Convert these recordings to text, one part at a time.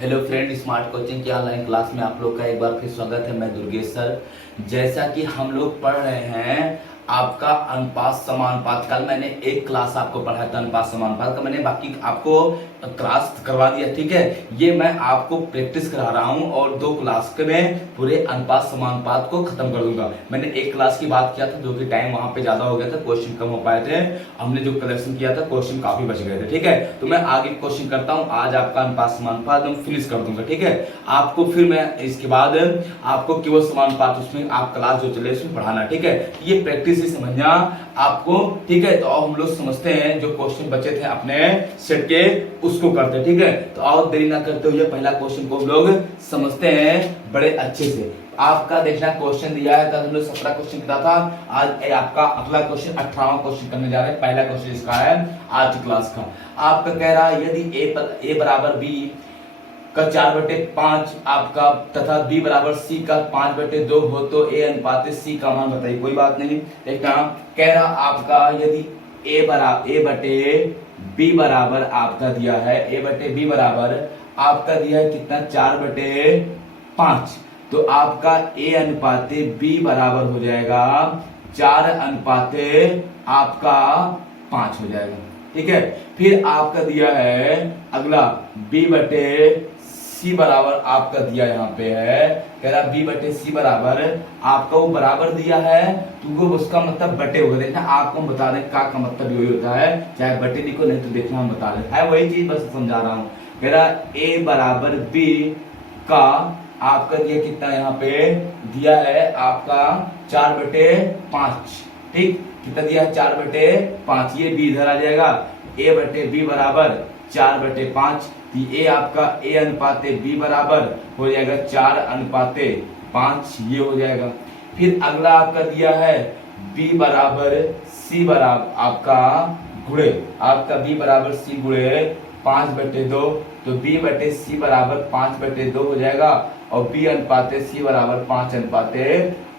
Hello friend, smart coaching की online class में आप लोग का एक बार फिर स्वागत है। मैं दुर्गेश सर। जैसा कि हम लोग पढ़ रहे हैं आपका अनुपात समानुपात। कल मैंने एक क्लास आपको पढ़ाया था अनुपात समानुपात का, मैंने बाकी आपको क्लास करवा दिया, ठीक है। ये मैं आपको प्रैक्टिस करा रहा हूं और 2 क्लास में पूरे अनुपात समानुपात को खत्म कर दूंगा। मैंने एक क्लास की बात किया था जो कि टाइम वहां पे ज्यादा हो गया था, क्वेश्चन कम हो पाए थे। हमने जो कलेक्शन किया था क्वेश्चन काफी बच गए थे, ठीक है। तो मैं आगे क्वेश्चन करता हूं। आज आपका अनुपात समानुपात हम फिनिश कर दूंगा, ठीक है। आपको फिर मैं इसके बाद आपको केवल समानुपात उसमें आप क्लास जो चले उसमें पढ़ाना, ठीक है। ये प्रैक्टिस ही समझना आपको, ठीक है। तो अब हम लोग समझते हैं जो क्वेश्चन बचे थे अपने सेट के उसको करते, ठीक है। तो आओ देरी ना करते हुए पहला क्वेश्चन को हम लोग समझते हैं बड़े अच्छे से। आपका देखना क्वेश्चन दिया है, तब हम लोग 17 क्वेश्चन किया था। आज आपका अगला क्वेश्चन 18वां क्वेश्चन करने जा रहे हैं। पहला क्वेश्चन इसका है आज की क्लास का। आपका कह रहा है यदि ए बराबर बी का 4/5 आपका तथा बी बराबर सी का 5/2 हो तो ए अनुपात सी का मान बताइए। कोई बात नहीं, देखना कह रहा आपका यदि ए बटे बी बराबर आपका दिया है, ए बटे बी बराबर आपका दिया है कितना 4/5, तो आपका ए अनुपाते बी बराबर हो जाएगा 4 अनुपाते आपका 5 हो जाएगा, ठीक है। फिर आपका दिया है अगला बी बटे सी बराबर आपका दिया यहाँ पे है, कह रहा बी बटे सी बराबर आपका वो बराबर दिया है तो वो उसका मतलब बटे होगा। देखना आपको हम बता दें का मतलब यही होता है, चाहे बटे लिखो नहीं तो देखना हम बता दें, है वही चीज बस समझा रहा हूँ। कह रहा ए बराबर बी का आपका दिया कितना यहाँ पे दिया है आपका 4/5, ठीक। कितना दिया है 4/5, ये बी इधर आ जाएगा। ए बटे बी बराबर 4/5, ए आपका ए अनुपाते बी बराबर हो जाएगा 4 अनुपाते 5, ये हो जाएगा। फिर अगला आपका दिया है बी बराबर सी बराबर आपका गुणे आपका बी बराबर सी गुणे 5/2, तो बी बटे सी बराबर 5/2 हो जाएगा और बी अनुपाते सी बराबर 5 अनुपाते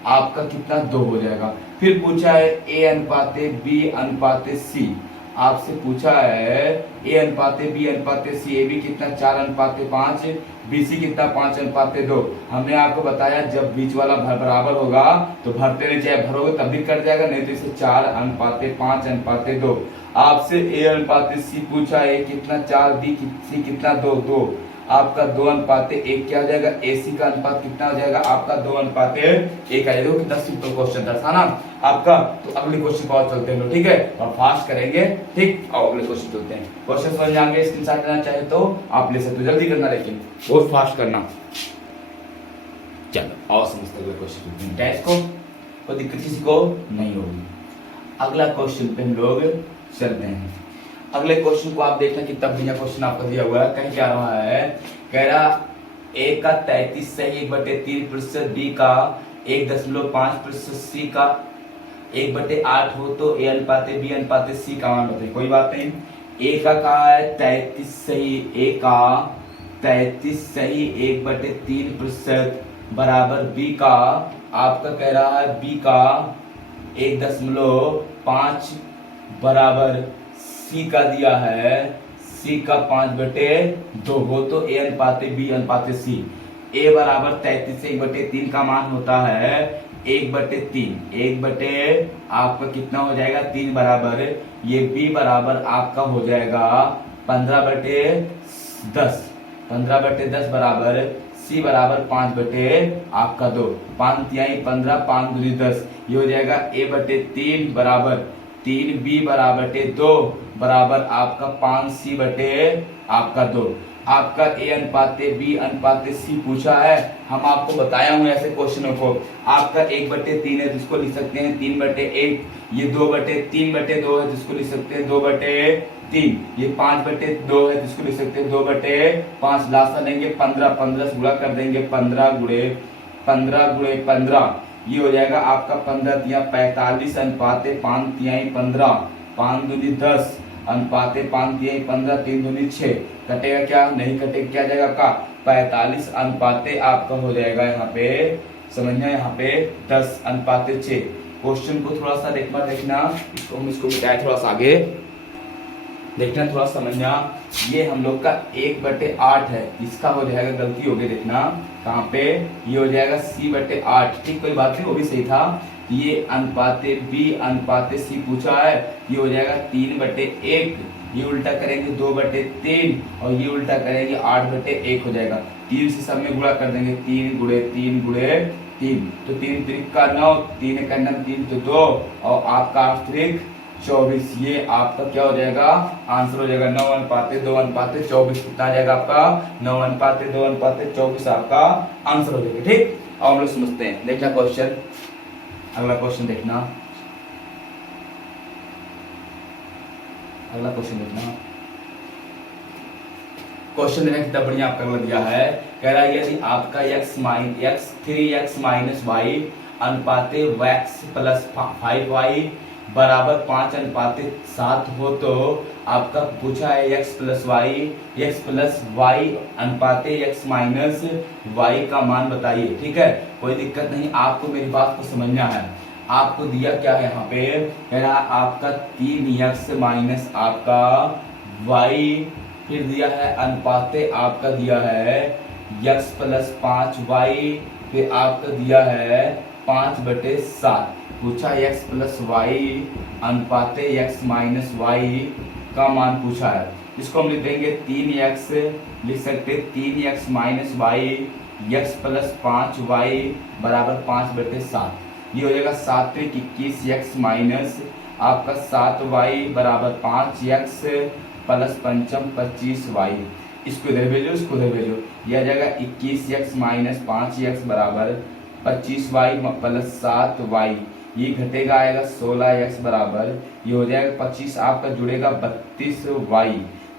आपका कितना 2 हो जाएगा। फिर पूछा है ए अनुपाते बी अनुपाते सी, आपसे पूछा है ए अनुपाते बी अनुपाते सी, ए बी कितना 4 अनुपाते 5, बी सी कितना 5 अनुपाते 2। हमने आपको बताया जब बीच वाला बराबर होगा तो भरते नहीं, चाहे भरोगे तब भी कट जाएगा, नहीं तो इसे 4 अनुपाते 5 अनुपाते 2। आपसे ए अनुपाते सी पूछा है कितना 4, बी सी कितना 2, आपका 2 अनुपाते 1 क्या हो जाएगा, एसी का अनुपात कितना हो जाएगा आपका 2 अनुपाते 1 आ जाएगा। कितना सिंपल क्वेश्चन था ना आपका। तो अगले क्वेश्चन पर चलते हैं, ठीक है, और फास्ट करेंगे, ठीक। और अगले क्वेश्चन चलते हैं। क्वेश्चन समझ जाएंगे, स्क्रीनशॉट लेना चाहे तो आप ले सकते हो, जल्दी करना लेकिन बहुत फास्ट करना। चलो और समझते हुए क्वेश्चन टेस्ट को कोई दिक्कत किसी को नहीं होगी। अगला क्वेश्चन पे हम लोग चलते हैं। अगले क्वेश्चन को आप देखना कि तब बिना क्वेश्चन आपको दिया हुआ है, कहीं क्या रहा है, कह रहा ए का 33 सही 1/3%, बी का 1.5%, सी का 1/8 हो तो ए अनुपाते बी अनुपाते सी का मान बताइए। कोई बात नहीं, ए का कहा है 33 सही, ए का 33 सही 1/3% बराबर बी का आपका कह रहा है बी का 1.5 बराबर सी का दिया है, सी का 5/2 हो तो ए अनुपाते बी अनुपाते सी। ए बराबर 33 से 1/3 का मान होता है 1/3, 1 आपका कितना हो जाएगा 3 बराबर, ये बी बराबर आपका हो जाएगा 15/10, 15/10 बराबर सी बराबर 5/आपका 2, 5 तिहाई 15, 5 दूनी 10, ये हो जाएगा a/3 बराबर 3, बी बराबर 2 बराबर आपका 5 सी बटे आपका 2। आपका ए अनुपाते बी अनुपाते सी पूछा है, हम आपको बताया हूं ऐसे क्वेश्चनों को। आपका 1/3 है जिसको लिख सकते हैं 3/1, ये 2/3/2 है जिसको लिख सकते हैं 2/3, ये 5/2 है जिसको लिख सकते हैं 2/5। लासा लेंगे 15, 15 से गुणा कर देंगे 15 गुणे 15, ये हो जाएगा आपका 15 तिया 45 अनुपाते 5 तिहाई 15, 5 दूनी 10 अनुपाते 5 तिहाई 15, 3 दूनी 6, कटेगा क्या नहीं कटेगा, क्या जाएगा आपका 45 अनुपाते आपका हो जाएगा यहाँ पे समझना, यहाँ पे 10 अनुपाते 6। क्वेश्चन को थोड़ा सा एक बार देखना, इसको हम इसको मिटाए थोड़ा सा आगे। देखना थोड़ा समझना, ये हम लोग का 1/8 है, इसका हो जाएगा, गलती हो गई देखना कहाँ पे, ये हो जाएगा C/8। ठीक, कोई बात नहीं, वो भी सही था। ये अनुपाते B अनुपाते C पूछा है, ये हो जाएगा 3/1, ये उल्टा करेंगे 2/3 और ये उल्टा करेंगे 8/1 हो जाएगा। 3 से सब में गुणा कर देंगे, 3 गुणे 3 गुणे 3, तो 3 त्रिक का 9, 3 का 9 3 तो 2 और आपका 8 24। ये आपका क्या हो जाएगा, आंसर हो जाएगा 9:2:24। कितना आ जाएगा आपका 9:2:24 आपका आंसर हो जाएगा। ठीक, अब हम लोग समझते हैं, देखना क्वेश्चन, अगला क्वेश्चन देखना, अगला क्वेश्चन देखना। क्वेश्चन देखना कितना बढ़िया आपका अगला दिया है, कह रहा है यदि आपका x 3x - y अनुपाते x + 5y बराबर 5:7 हो तो आपका पूछा है x + y अनुपाते x - y का मान बताइए। ठीक है, कोई दिक्कत नहीं, आपको मेरी बात को समझना है। आपको दिया क्या है यहाँ पे, कह रहा आपका 3x - आपका y, फिर दिया है अनुपाते आपका दिया है x + 5y, फिर आपका दिया है 5/7। पूछा x + y अनुपाते x - y का मान पूछा है। इसको हम लिख देंगे 3x, लिख सकते 3x - y x + 5y बराबर 5/7। ये हो जाएगा 7 × 21x माइनस आपका 7y बराबर 5x प्लस 5 25y। इसको इधर भेजो, इसको इधर भेजो, यह आ जाएगा 21x - 5x बराबर 25y प्लस 7y। ये घटेगा आएगा 16x बराबर, ये हो जाएगा 25 आपका जुड़ेगा 32y,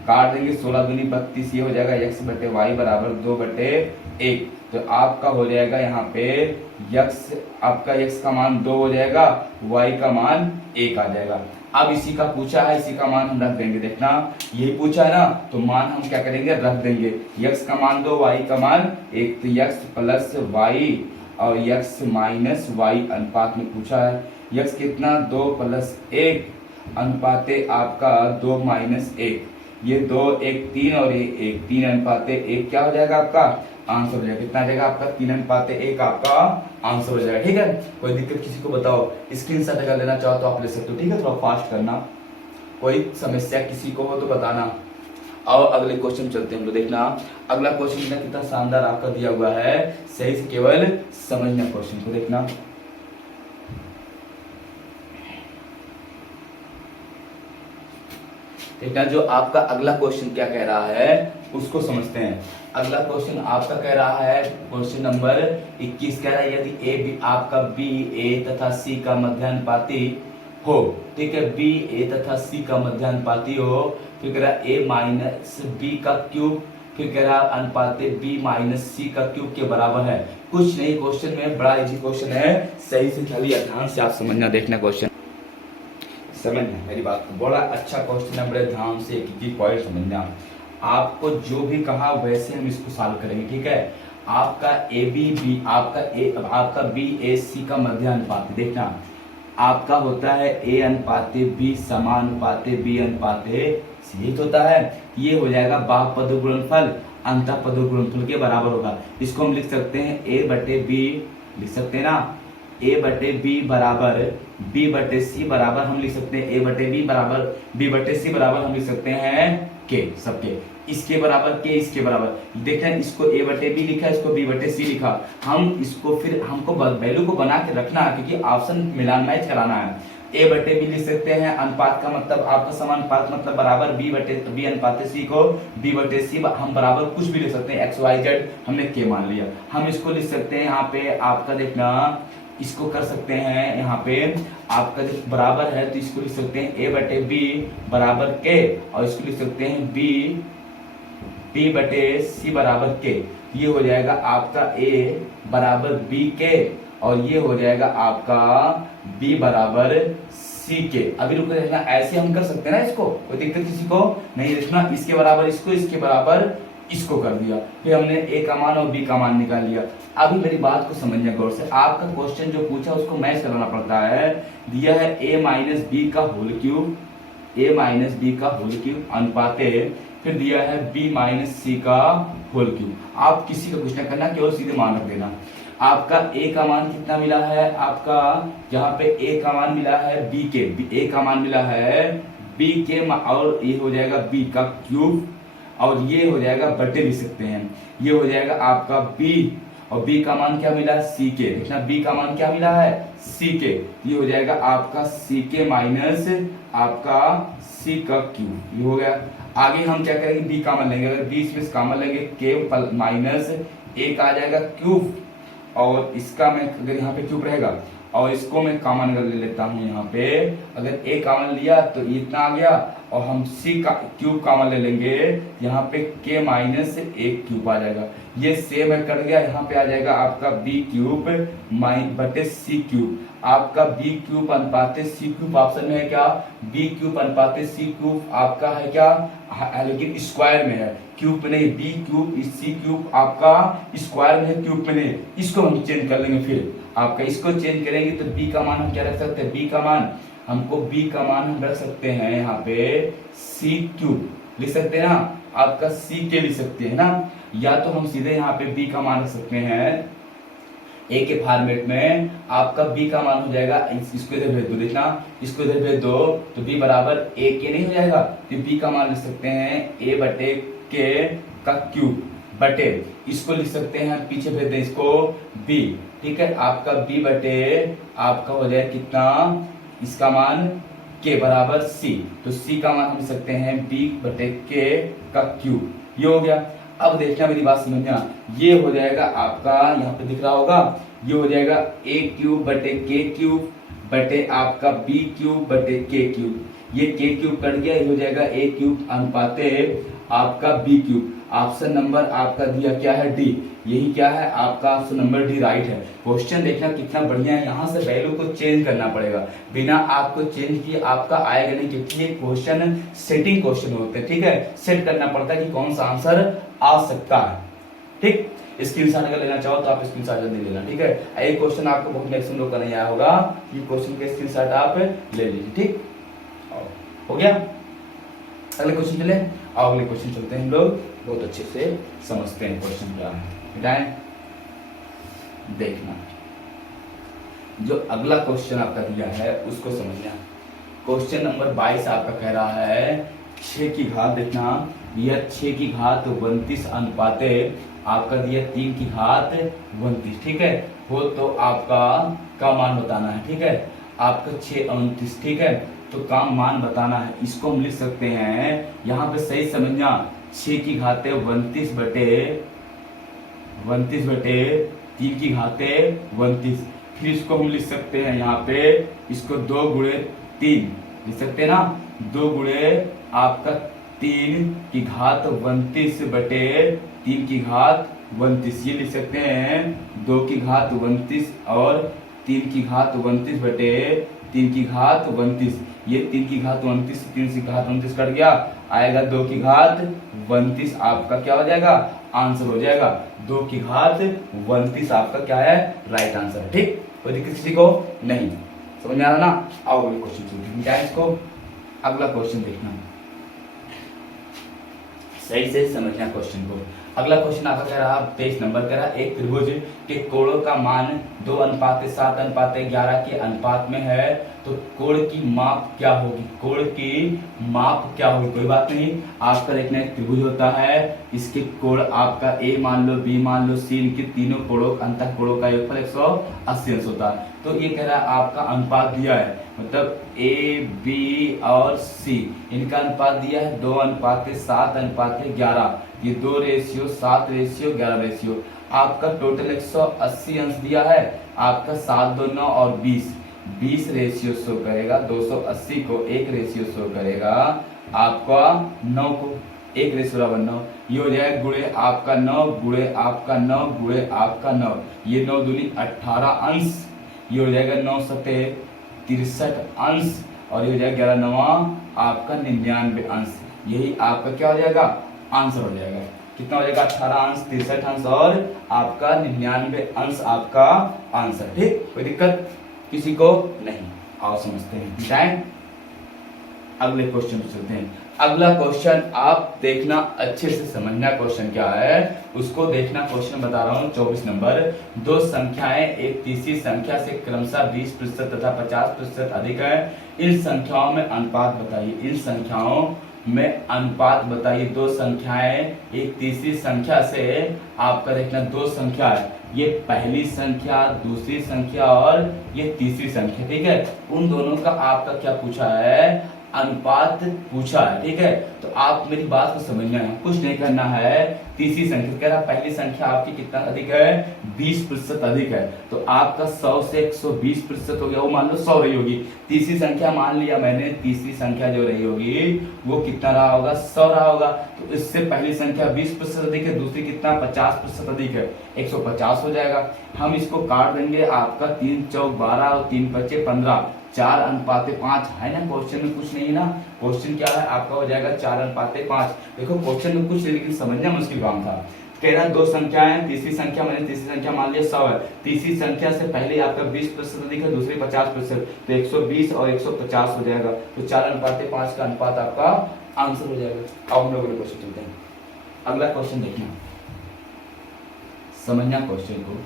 काट देंगे 16 दूनी 32, ये हो जाएगा x/y बराबर 2/1। तो आपका हो जाएगा यहाँ पे x, आपका x का मान 2 हो जाएगा, y का मान 1 आ जाएगा। अब इसी का पूछा है, इसी का मान हम रख देंगे, देखना यही पूछा है ना, तो मान हम क्या करेंगे रख देंगे, x का मान 2 y का मान 1, तो x प्लस y और x माइनस y अनुपात में पूछा है। x कितना 2 + 1 अनुपाते आपका 2 - 1, ये 2 1 3 और ये 1 3 अनुपाते 1 क्या हो जाएगा आपका आंसर हो जाएगा। कितना आ जाएगा आपका 3:1 आपका आंसर हो जाएगा। ठीक है, कोई दिक्कत किसी को बताओ, स्क्रीनशॉट अगर लेना चाहो तो आप ले सकते हो। ठीक है, थोड़ा फास्ट करना, कोई समस्या किसी को हो तो बताना। और अगले क्वेश्चन चलते हैं हम लोग, देखना अगला क्वेश्चन कितना शानदार आपका दिया हुआ है, सही से केवल समझना क्वेश्चन को। देखना देखना जो आपका अगला क्वेश्चन क्या कह रहा है उसको समझते हैं। अगला क्वेश्चन आपका कह रहा है, क्वेश्चन नंबर 21 कह रहा है यदि ए बी आपका बी ए तथा सी का मध्यानुपाती हो। ठीक है, बी ए तथा सी का मध्यानुपाती हो, फिर कह रहा ए माइनस बी का क्यूब, फिर कह रहा अनुपाते बी माइनस सी का क्यूब के बराबर है। कुछ नहीं, क्वेश्चन में बड़ा इजी क्वेश्चन है, सही से खाली ध्यान से आप समझना, देखना क्वेश्चन समझना मेरी बात को, बड़ा अच्छा क्वेश्चन है, बड़े ध्यान से एक पॉइंट समझना। आपको जो भी कहा वैसे हम इसको सॉल्व करेंगे। ठीक है, आपका ए बी बी आपका बी ए सी का मध्यानुपात, देखना आपका होता है ए अनुपाते बी समानुपाते बी अनुपाते सी होता है। ये हो जाएगा बाहुपद गुणनफल अंतःपद गुणनफल के बराबर होगा। इसको हम लिख सकते हैं a/b, लिख सकते हैं ना, a/b बराबर b/c बराबर हम लिख सकते हैं a/b बराबर b/c बराबर हम लिख सकते हैं के, सबके इसके बराबर के इसके बराबर। देखना इसको a/b लिखा, इसको b/c लिखा, हम इसको फिर हमको वैल्यू को बना के रखना है क्योंकि ऑप्शन मिलान मैच कराना है। a/b लिख सकते हैं, अनुपात का मतलब आपका समानुपात मतलब बराबर b अनुपात c को b/c हम बराबर कुछ भी लिख सकते हैं, x y z हमने k मान लिया। हम इसको लिख सकते हैं यहाँ पे आपका, देखना इसको कर सकते हैं यहाँ पे आपका जब बराबर है तो इसको लिख सकते हैं a/b बराबर k और इसको लिख सकते हैं b/c बराबर k। ये हो जाएगा आपका a बराबर b k और ये हो जाएगा आपका b बराबर c के। अभी रुको, देखना ऐसे हम कर सकते हैं ना, इसको कोई दिक्कत किसी को नहीं। देखना इसके बराबर इसको, इसके बराबर इसको कर दिया, फिर हमने a का मान और b का मान निकाल लिया। अभी मेरी बात को समझना गौर से, आपका क्वेश्चन जो पूछा उसको मैच कराना पड़ता है। दिया है a माइनस बी का whole cube, a minus B का होल क्यूब अनुपाते फिर दिया है b माइनस सी का होल क्यूब। आप किसी का कुछ ना करना, केवल सीधे मान रख देना। आपका a का मान कितना मिला है, आपका यहाँ पे a का मान मिला है b के, a का मान मिला है b के, और ये हो जाएगा b का क्यूब, और ये हो जाएगा बटे लिख सकते हैं, ये हो जाएगा आपका b, और b का मान क्या मिला है c के। देखना b का मान क्या मिला है c के, ये हो जाएगा आपका c के माइनस आपका c का क्यूब, ये हो गया। आगे हम क्या करेंगे, b कॉमन लेंगे, अगर b इसमें कॉमन लेंगे k माइनस एक आ जाएगा क्यूब, और इसका मैं अगर यहाँ पे क्यूब रहेगा और इसको मैं कॉमन कर ले लेता हूँ यहाँ पे, अगर a कॉमन लिया तो इतना आ गया, और हम c का क्यूब कॉमन ले लेंगे, यहाँ पे k माइनस एक क्यूब आ जाएगा, ये सेम है कट गया, यहाँ पे आ जाएगा आपका b क्यूब बटे c क्यूब। आपका b क्यूब अनुपाते c क्यूब ऑप्शन में है क्या, b क्यूब अनुपाते c क्यूब आपका है क्या, लेकिन स्क्वायर में है, क्यूब में नहीं, b क्यूब c क्यूब आपका स्क्वायर में है, क्यूब में नहीं। इसको हम चेंज कर लेंगे, फिर आपका इसको चेंज करेंगे तो b का मान हम क्या रख सकते हैं, b का मान हमको b का मान हम रख सकते हैं यहाँ पे c क्यूब लिख सकते हैं ना, आपका c के लिख सकते हैं ना, या तो हम सीधे यहाँ पे b का मान रख सकते हैं a के फॉर्मेट में, आपका b का मान हो जाएगा, इसको इधर भेज दो, देखना इसको इधर भेज दो तो b बराबर a के नहीं हो जाएगा, तो b का मान लिख सकते हैं a बटे k का क्यूब बटे, इसको लिख सकते हैं पीछे भेज दें इसको b, ठीक है। आपका b बटे आपका हो जाए कितना, इसका मान k बराबर c, तो c का मान हम लिख सकते हैं b बटे k का क्यूब, ये हो गया। अब देखना मेरी बात समझना, ये हो जाएगा आपका यहाँ पे दिख रहा होगा, ये हो जाएगा a क्यूब बटे k क्यूब बटे आपका b क्यूब बटे k क्यूब, ये k क्यूब कट गया, ये हो जाएगा a क्यूब अनुपाते आपका b क्यूब। ऑप्शन नंबर आपका दिया क्या है डी, यही क्या है आपका ऑप्शन नंबर डी राइट है। क्वेश्चन देखना कितना बढ़िया है, यहाँ से वैल्यू को चेंज करना पड़ेगा, बिना आपको चेंज किए आपका आएगा नहीं, क्योंकि ये क्वेश्चन सेटिंग क्वेश्चन होते हैं, ठीक है, सेट करना पड़ता है कि कौन सा आंसर आ सकता है, ठीक। स्क्रीनशॉट अगर लेना चाहो तो आप स्क्रीनशॉट जल्दी लेना, ठीक है। ये क्वेश्चन आपको बहुत मैक्सिमम लोग का नहीं आया होगा, ये क्वेश्चन के स्क्रीनशॉट आप ले लीजिए, ठीक हो गया। अगले क्वेश्चन चले, और अगले क्वेश्चन चलते हैं, हम लोग बहुत अच्छे से समझते हैं क्वेश्चन क्या है। देखना जो अगला क्वेश्चन आपका दिया है उसको समझना। क्वेश्चन नंबर 22 आपका कह रहा है 6 की घात, देखना यह 6 की घात 29 अनुपाते आपका दिया 3 की घात 29, ठीक है, हो तो आपका का मान बताना है, ठीक है, आपका 6 29, ठीक है, तो का मान बताना है। इसको हम लिख सकते हैं यहाँ पे सही समझना, 6 की घाते 29 बटे 3 की घाते 29, फिर इसको हम लिख सकते हैं यहाँ पे, इसको 2 गुणे 3 लिख सकते हैं ना, 2 गुणे आपका 3 की घात 29 बटे 3 की घात 29, ये लिख सकते हैं 2 की घात 29 और 3 की घात 29 बटे 3 की घात 29, ये 3 की घात 29 3 की घात 29 कट गया, आएगा 2 की घात 29, आपका क्या हो जाएगा आंसर हो जाएगा 2 की घात 29 आपका क्या है राइट आंसर, ठीक। कोई दिक्कत किसी को नहीं, समझ में आ रहा ना। आओ अगले क्वेश्चन चलते हैं, इसको अगला क्वेश्चन देखना, सही से समझना क्वेश्चन को। अगला क्वेश्चन आपका कह रहा 23 नंबर कह रहा, एक त्रिभुज के कोणों का मान 2:7:11 के अनुपात में है, तो कोण की माप क्या होगी, कोण की माप क्या होगी। कोई बात नहीं, आपका देखना एक त्रिभुज होता है, इसके कोण आपका a मान लो, b मान लो, c, इनके तीनों कोणों अंतः कोणों का योगफल 180 अंश होता है। तो ये कह रहा है आपका अनुपात दिया है, मतलब a, b और c इनका अनुपात दिया है 2:7:11, ये 2:7:11, आपका टोटल 180 अंश दिया है, आपका 7, 2, 9 और 20 रेशियो शो करेगा, 280 को 1 रेशियो शो करेगा, आपका 9 को 1 रेशियो बराबर 9, ये हो जाएगा गुणे आपका 9 गुणे आपका 9 गुणे आपका 9, ये 9 दूनी 18 अंश, ये हो जाएगा 9 सते 63 अंश, और ये हो जाएगा 11 9 आपका 99 अंश, यही आपका क्या हो जाएगा आंसर हो जाएगा। कितना हो जाएगा 18 अंश 63 अंश और आपका 99 अंश आपका आंसर, ठीक। कोई दिक्कत किसी को नहीं, आओ समझते हैं। अगले क्वेश्चन पे चलते हैं। अगला क्वेश्चन आप देखना, अच्छे से समझना क्वेश्चन क्या है उसको देखना। क्वेश्चन बता रहा हूँ 24 नंबर। दो संख्याएं एक तीसरी संख्या से क्रमशः 20% तथा 50% अधिक है। इन संख्याओं में अनुपात बताइए। इन संख्याओं में अनुपात बताइए। दो संख्याएं एक तीसरी संख्या से, आपका देखना दो संख्या है, ये पहली संख्या, दूसरी संख्या और ये तीसरी संख्या, ठीक है। उन दोनों का आपका क्या पूछा है, अनुपात पूछा है, ठीक है। तो आप मेरी बात को समझना है, कुछ नहीं करना है। तीसरी संख्या कह रहा पहली संख्या आपकी कितना अधिक है, 20% अधिक है, तो आपका 100 से 120% हो गया, वो मान लो 100 रही होगी। तीसरी संख्या मान लिया मैंने, तीसरी संख्या जो रही होगी वो कितना रहा होगा, 100 रहा होगा। तो इससे पहली संख्या 20% अधिक है, दूसरी कितना 50% अधिक है, 150 हो जाएगा। हम इसको काट देंगे, आपका 3 चौक 12 और 3 बचे 15, 4:5 है ना। क्वेश्चन में कुछ नहीं है ना, क्वेश्चन क्या है आपका हो जाएगा 4:5। देखो क्वेश्चन में कुछ नहीं, लेकिन समझना मुश्किल काम था। कह रहा दो संख्याएं, तीसरी संख्या मैंने तीसरी संख्या मान लिया 100 है, तीसरी संख्या से पहले आपका 20% अधिक है, दूसरी 50%, तो 120 और 150 हो जाएगा। तो 4:5 का अनुपात आपका आंसर हो जाएगा। अब हम लोग क्वेश्चन चलते हैं। अगला क्वेश्चन देखना, समझना क्वेश्चन को।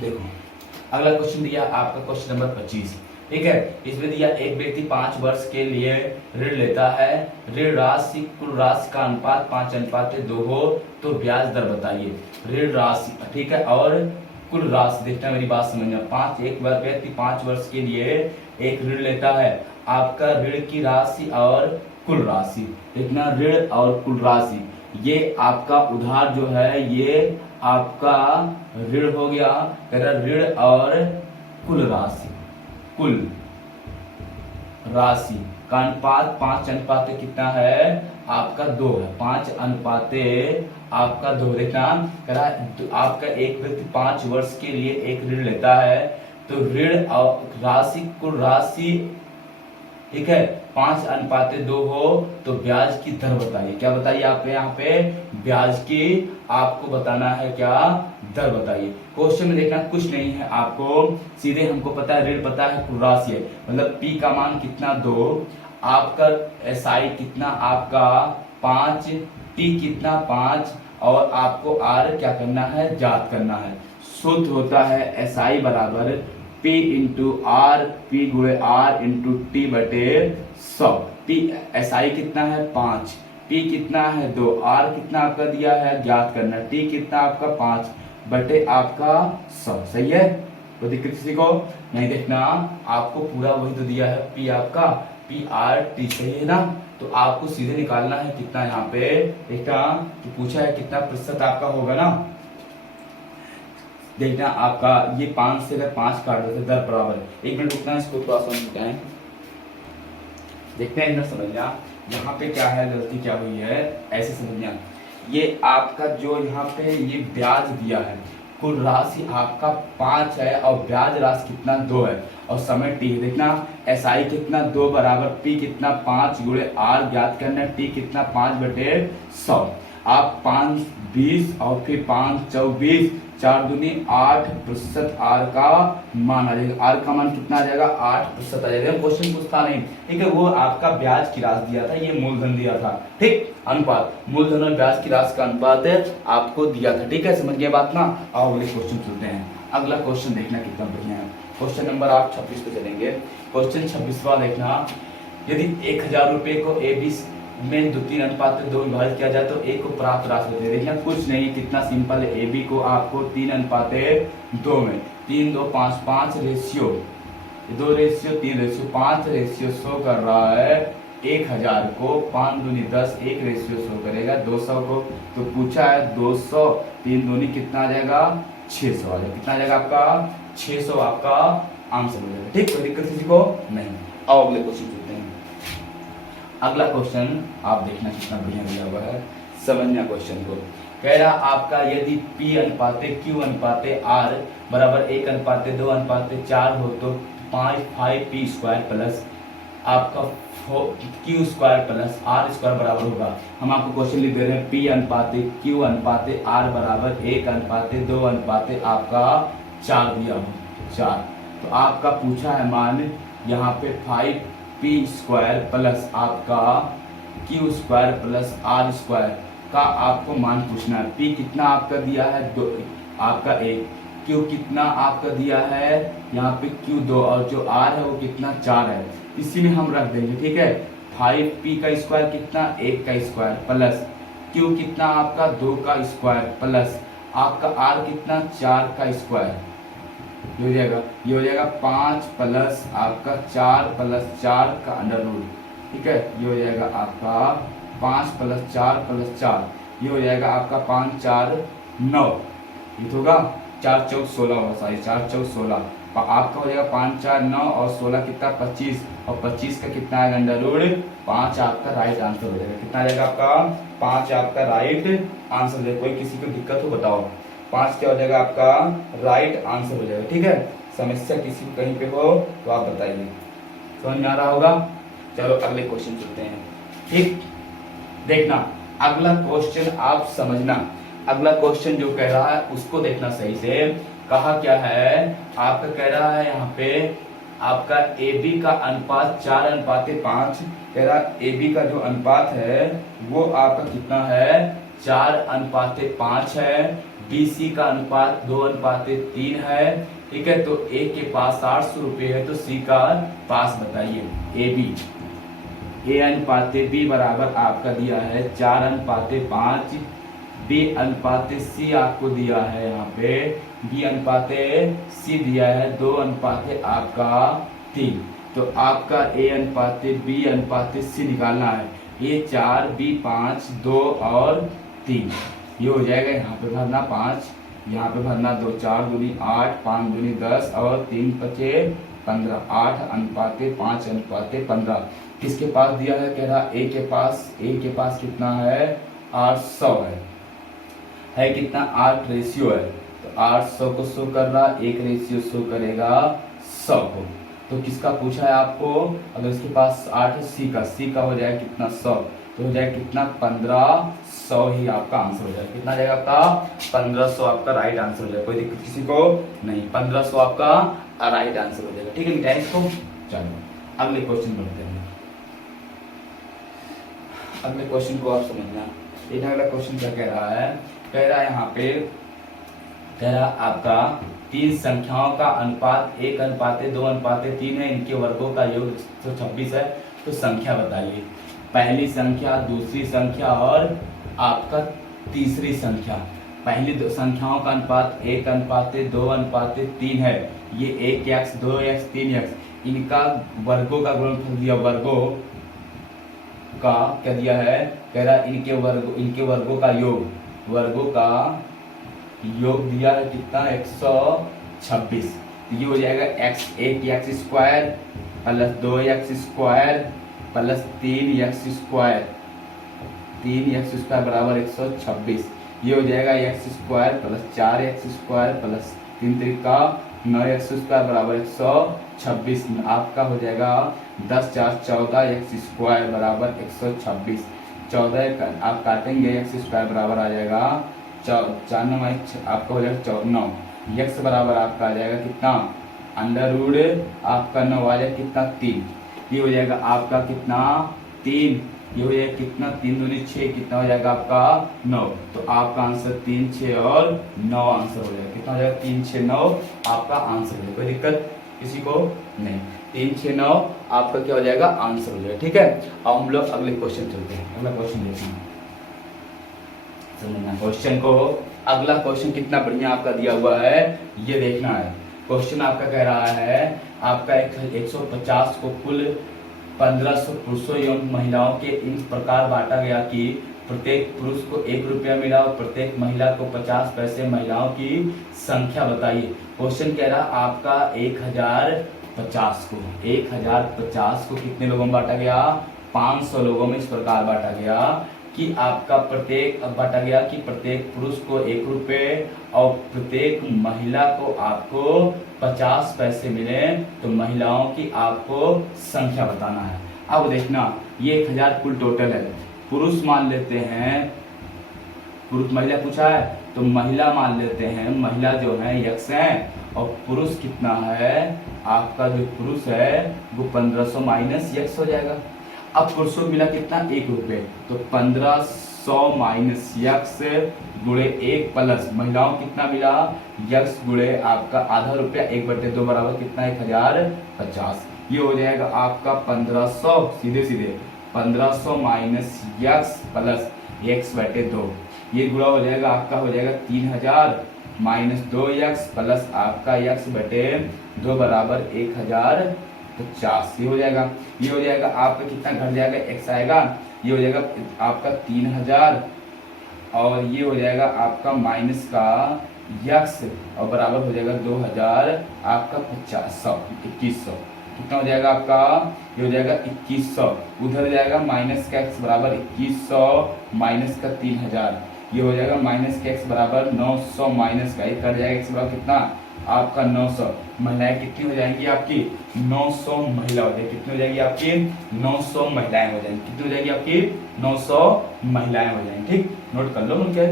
देखो अगला क्वेश्चन दिया आपका क्वेश्चन नंबर 25, ठीक है। इसमें दिया एक व्यक्ति 5 वर्ष के लिए ऋण लेता है। ऋण राशि कुल राशि का अनुपात 5:2 हो तो ब्याज दर बताइए। ऋण राशि, ठीक है, और कुल राशि, देखना मेरी बात समझना। एक व्यक्ति 5 वर्ष के लिए एक ऋण लेता है। आपका ऋण की राशि और कुल राशि, देखना ऋण और कुल राशि, ये आपका उधार जो है ये आपका ऋण हो गया। ऋण और कुल राशि, कुल राशि का अनुपात 5 कितना है आपका 2 है, 5 आपका 2। देखना आपका एक व्यक्ति 5 वर्ष के लिए एक ऋण लेता है, तो ऋण और राशि कुल राशि, ठीक है, 5:2 हो तो ब्याज की दर बताइए। क्या बताइए आप यहाँ पे, ब्याज की आपको बताना है, क्या दर बताइए। क्वेश्चन में देखना कुछ नहीं है आपको, सीधे हमको पता है ऋण पता है, कुल राशि है, मतलब P का मान कितना 2, आपका SI कितना आपका 5, T कितना 5, और आपको R क्या करना है, ज्ञात करना है। सूत्र होता है SI बराबर P इंटू R, P गुणे R इंटू T बटे 100। P SI कितना है 5, P कितना है 2, R कितना आपका दिया है ज्ञात करना, T कितना आपका 5 बटे आपका 100। सही है, तो दिक्कत किसी को नहीं। देखना आपको पूरा वही तो दिया है, P आपका PRT, सही है ना। तो आपको सीधे निकालना है कितना यहाँ पे, देखना तो पूछा है कितना प्रतिशत आपका होगा ना। देखना आपका ये 5 से अगर 5 काट देते दर बराबर है। 1 मिनट रुकना है, इसको थोड़ा समझते हैं, देखते हैं इधर समझना यहाँ पे क्या है, गलती क्या हुई है, ऐसे समझना। ये आपका जो यहाँ पे ये ब्याज दिया है, कुल राशि आपका 5 है और ब्याज राशि कितना 2 है और समय T है। देखना SI कितना 2 बराबर P कितना 5 गुणे R ज्ञात करना, T कितना 5 बटे 100। आप 5 20 और फिर 5 24, 4 दूनी 8% R का मान आ जाएगा। R का मान कितना आ जाएगा, 8% आ जाएगा। क्वेश्चन पूछता नहीं, ठीक है, वो आपका ब्याज की राशि दिया था, ये मूलधन दिया था, ठीक, अनुपात मूलधन और ब्याज की राशि का अनुपात आपको दिया था, ठीक है, समझ गए बात ना। आओ अगले क्वेश्चन चलते हैं। अगला क्वेश्चन देखना कितना बढ़िया है। क्वेश्चन नंबर आप 26 पे चलेंगे। क्वेश्चन 26वां देखना, यदि 1000 रुपए को AB में 3:2 विभाजित किया जाए तो A को प्राप्त राशि होती है। देखना कुछ नहीं, कितना सिंपल है, AB को आपको 3:2 में 3 2 5 5 रेशियो 2 रेशियो 3 रेशियो 5 रेशियो 100 कर रहा है। 1000 को 5 दूनी 10, 1 रेशियो 100 करेगा 200 को, तो पूछा है 200, 3 दूनी कितना आ जाएगा 600 आ जाएगा। कितना आ जाएगा आपका 600 आपका आंसर हो जाएगा, ठीक, कोई दिक्कत किसी को नहीं। आओ अगले क्वेश्चन चलते हैं। अगला क्वेश्चन आप देखना कितना बढ़िया दिया हुआ है, समझना क्वेश्चन को। कह रहा आपका यदि P अनुपाते Q अनुपाते R बराबर 1:2:4 हो तो 5P स्क्वायर प्लस आपका Q square plus R square बराबर होगा। हम आपको क्वेश्चन लिख दे रहे हैं, P अनुपाते Q अनुपाते R बराबर 1:2 आपका 4 दिया हो 4, तो आपका पूछा है मान यहाँ पे 5p² प्लस आपका q² प्लस r² का आपको मान पूछना है। p कितना आपका दिया है 2 आपका 1, q कितना आपका दिया है यहाँ पे q 2 और जो r है वो कितना 4 है, इसी में हम रख देंगे। ठीक है, 5p² कितना 1 का स्क्वायर प्लस q कितना आपका 2 का स्क्वायर प्लस आपका r कितना 4 का स्क्वायर, ये हो जाएगा 5 प्लस आपका 4 प्लस 4 का अंडर रूट। ठीक है, ये हो जाएगा आपका 5 प्लस 4 प्लस 4, ये हो जाएगा आपका 5 4 9, ये तो होगा 4 चौक 16 होगा, सॉरी 4 चौक 16, आपका हो जाएगा 5 4 9 और 16 कितना 25, और 25 का कितना आएगा अंडर रूट 5, आपका राइट आंसर हो जाएगा। कितना आ जाएगा आपका 5 आपका राइट आंसर हो जाएगा। कोई किसी को दिक्कत हो बताओ, 5 क्या हो जाएगा आपका राइट आंसर हो जाएगा। ठीक है, समस्या किसी को कहीं पे हो तो आप बताइए, समझ में आ रहा होगा। चलो अगले क्वेश्चन चलते हैं। ठीक, देखना अगला क्वेश्चन आप समझना, अगला क्वेश्चन जो कह रहा है उसको देखना सही से। कहा क्या है आपका, कह रहा है यहाँ पे आपका AB का अनुपात 4:5, कह रहा है AB का जो अनुपात है वो आपका कितना है 4:5 है, BC का अनुपात 2:3 है। ठीक है, तो A के पास 800 रुपये है, तो C का पास बताइए। A/B बराबर आपका दिया है 4:5, B/C आपको दिया है यहाँ पे, B/C दिया है 2:3, तो आपका A/B/C निकालना है। A4 B5 2 और 3, ये हो जाएगा यहाँ पे भरना 5, यहाँ पे भरना 2 4 दूनी 8 5 दूनी 10 और 3 5 15, 8:5:15। किसके पास दिया है, कह रहा A के पास कितना है 800 है कितना 8 रेशियो है, तो 800 को शो कर रहा, 1 रेशियो शो करेगा 100 को। तो किसका पूछा है आपको, अगर इसके पास 8 है C का हो जाएगा कितना 100, तो हो जाएगा कितना 1500 ही आपका आंसर हो जाएगा। कितना आ जाएगा आपका 1500 आपका राइट आंसर हो जाएगा। कोई दिक्कत किसी को नहीं, 1500 आपका राइट आंसर हो जाएगा। ठीक है, मिटाएं इसको। चलो अगले क्वेश्चन बढ़ते हैं। अगले क्वेश्चन को आप समझना, ये अगला क्वेश्चन क्या कह रहा है, कह रहा है यहाँ पे, कह रहा आपका 3 संख्याओं का अनुपात 1:2:3 है, इनके वर्गों का योग 126 है, तो संख्या बताइए। पहली संख्या, दूसरी संख्या और आपका तीसरी संख्या। पहली दो संख्याओं का अनुपात 1:2:3 है, ये 1x 2x 3x, इनका वर्गों का गुणनफल दिया, वर्गों का क्या दिया है, कह रहा इनके वर्गों का योग, वर्गों का योग दिया है कितना 126, ये हो जाएगा x² plus 2x² plus 3x² बराबर 126, ये हो जाएगा x² plus 4x² plus 3 Trika 9x² बराबर 126, आपका हो जाएगा 10 4 14 x² बराबर 126, 14 आप काटेंगे x² बराबर आ जाएगा 4 9 आपका हो जाएगा 9, x बराबर आपका आ जाएगा कितना अंडर रूट आपका 9 आ जाएगा कितना 3, ये हो जाएगा आपका कितना 3, ये हो जाएगा कितना 3 दूनी 6, कितना हो जाएगा आपका 9, तो आपका आंसर 3 6 और 9 आंसर हो जाएगा। कितना हो जाएगा 3 6 9 आपका आंसर हो जाएगा। कोई दिक्कत किसी को नहीं, 3 6 9 आपका क्या हो जाएगा आंसर हो जाएगा। ठीक है, अब हम लोग अगले क्वेश्चन चलते हैं। अगला क्वेश्चन देखते हैं, समझना क्वेश्चन को। अगला क्वेश्चन कितना बढ़िया आपका दिया हुआ है, ये देखना है। क्वेश्चन आपका कह रहा है आपका 150 को कुल 1500 पुरुषों एवं महिलाओं के इस प्रकार बांटा गया कि प्रत्येक पुरुष को 1 रुपया मिला और प्रत्येक महिला को 50 पैसे। महिलाओं की संख्या बताइए। क्वेश्चन कह रहा आपका 1050 को कितने लोगों में बांटा गया, 500 लोगों में इस प्रकार बांटा गया कि आपका प्रत्येक पुरुष को 1 रुपये और प्रत्येक महिला को आपको 50 पैसे मिले, तो महिलाओं की आपको संख्या बताना है। अब देखना ये 1000 कुल टोटल है, पुरुष मान लेते हैं, पुरुष महिला पूछा है तो महिला मान लेते हैं, महिला जो है x है और पुरुष कितना है, आपका जो पुरुष है वो 1500 माइनस यक्स हो जाएगा। अब पुरुषों को मिला कितना, 1 रुपये, तो 1500 माइनस यक्स गुणे 1 प्लस महिलाओं कितना मिला, यक्स गुणे आपका आधा रुपया 1/2 बराबर कितना, 1050। ये हो जाएगा आपका 1500, सीधे सीधे 1500 माइनस यक्स प्लस x/2, ये गुणा हो जाएगा आपका, हो जाएगा 3000 माइनस 2x प्लस आपका x/2 बराबर 1050। ये हो जाएगा, ये हो जाएगा आपका कितना घट जाएगा, x आएगा, ये हो जाएगा आपका 3000 और ये हो जाएगा आपका माइनस का x और बराबर हो जाएगा 2000 आपका 2100, कितना हो जाएगा आपका, ये हो जाएगा 2100, उधर जाएगा माइनस का x बराबर 2100 माइनस का 3000, ये हो जाएगा माइनस का x बराबर 900 माइनस का, ये कर जाएगा x बराबर कितना आपका 900। महिलाएं कितनी हो जाएंगी आपकी, 900 महिला हो जाएगी, कितनी हो जाएगी आपकी, 900 महिलाएं हो जाएंगी, कितनी हो जाएगी आपकी, 900 महिलाएं हो जाएंगी। ठीक, नोट कर लो उनके,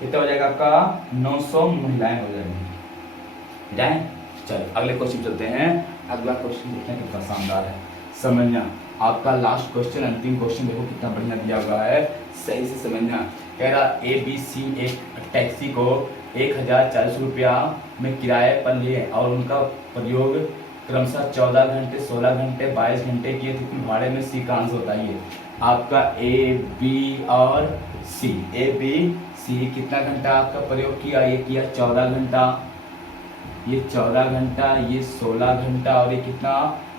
कितना हो जाएगा आपका, 900 महिलाएं हो जाएंगी। जाए, चलो अगले क्वेश्चन चलते हैं। अगला क्वेश्चन देखना कितना शानदार है, समझना। आपका लास्ट क्वेश्चन, अंतिम क्वेश्चन देखो कितना बढ़िया दिया हुआ है, सही से समझना। कह रहा ABC एक टैक्सी को 1040 रुपया में किराए पर लिए और उनका प्रयोग क्रमशः 14 घंटे, 16 घंटे, 22 घंटे किए, तो भाड़े में C का आंसर बताइए। आपका A, B और C, A, B, C कितना घंटा आपका प्रयोग किया, ये किया 14 घंटा, ये 14 घंटा, ये 16 घंटा और ये कितना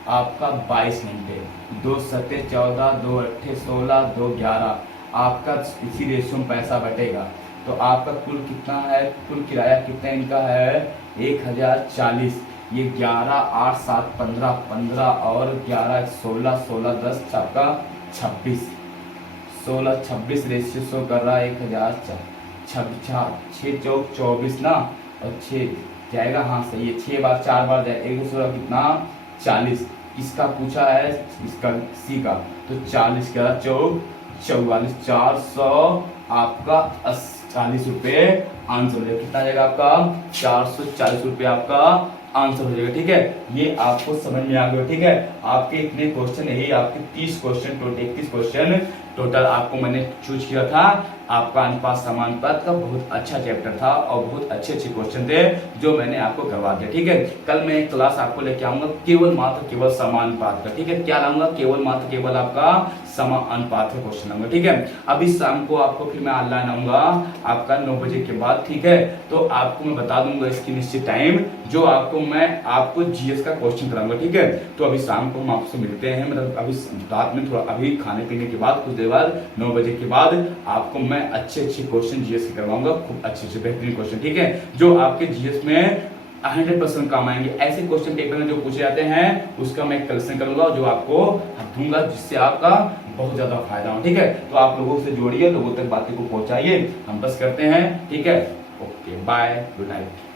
आपका 22 घंटे। 2 सत्ते 14, 2 अट्ठे 16, 2 11, आपका इसी रेशियो में पैसा बटेगा। तो आपका कुल कितना है, कुल किराया कितना इनका है, 1040। ये 11, 8, 7, 15, 15 और 11, 16, 16, 10 आपका 26, 16, 26 रेशियो शो कर रहा है 1000, 6 चौक 24 ना, और 6 जाएगा, हाँ सही है, 6 बार 4 बार जाएगा, 116 कितना 40। इसका पूछा है, इसका सी का, तो 40 का चौक 44, 400 आपका 40 रुपये आंसर हो जाएगा। कितना आ जाएगा आपका, 440 रुपये आपका आंसर हो जाएगा। ठीक है, ये आपको समझ में आ गया। ठीक है, आपके इतने क्वेश्चन, यही आपके 30 क्वेश्चन, टोटल 31 क्वेश्चन टोटल आपको मैंने चूज किया था। आपका अनुपात समानुपात का बहुत अच्छा चैप्टर था और बहुत अच्छे अच्छे क्वेश्चन थे जो मैंने आपको करवा दिया। ठीक है, कल मैं एक क्लास आपको लेके आऊंगा केवल मात्र केवल समानुपात का। ठीक है, क्या लाऊंगा, केवल मात्र केवल आपका समानुपात का क्वेश्चन लाऊंगा। ठीक है, अभी शाम को आपको फिर मैं ऑनलाइन आऊंगा आपका 9 बजे के बाद। ठीक है, तो आपको मैं बता दूंगा इसकी निश्चित टाइम, जो मैं आपको जीएस का क्वेश्चन कराऊंगा। ठीक है, तो अभी शाम को हम आपसे मिलते हैं, मतलब अभी रात में थोड़ा, अभी खाने पीने के बाद कुछ देर बाद 9 बजे के बाद आपको मैं अच्छे अच्छे क्वेश्चन जीएस के करवाऊंगा, खूब अच्छे अच्छे बेहतरीन क्वेश्चन। ठीक है, जो आपके जीएस में 100% काम आएंगे। ऐसे क्वेश्चन पेपर में जो पूछे जाते हैं उसका मैं कलेक्शन करूंगा, जो आपको दूंगा, जिससे आपका बहुत ज्यादा फायदा हो। ठीक है, तो आप लोगों से जोड़िए, लोगों तक बातें को पहुंचाइए, हम बस करते हैं। ठीक है, ओके, बाय, गुड नाइट।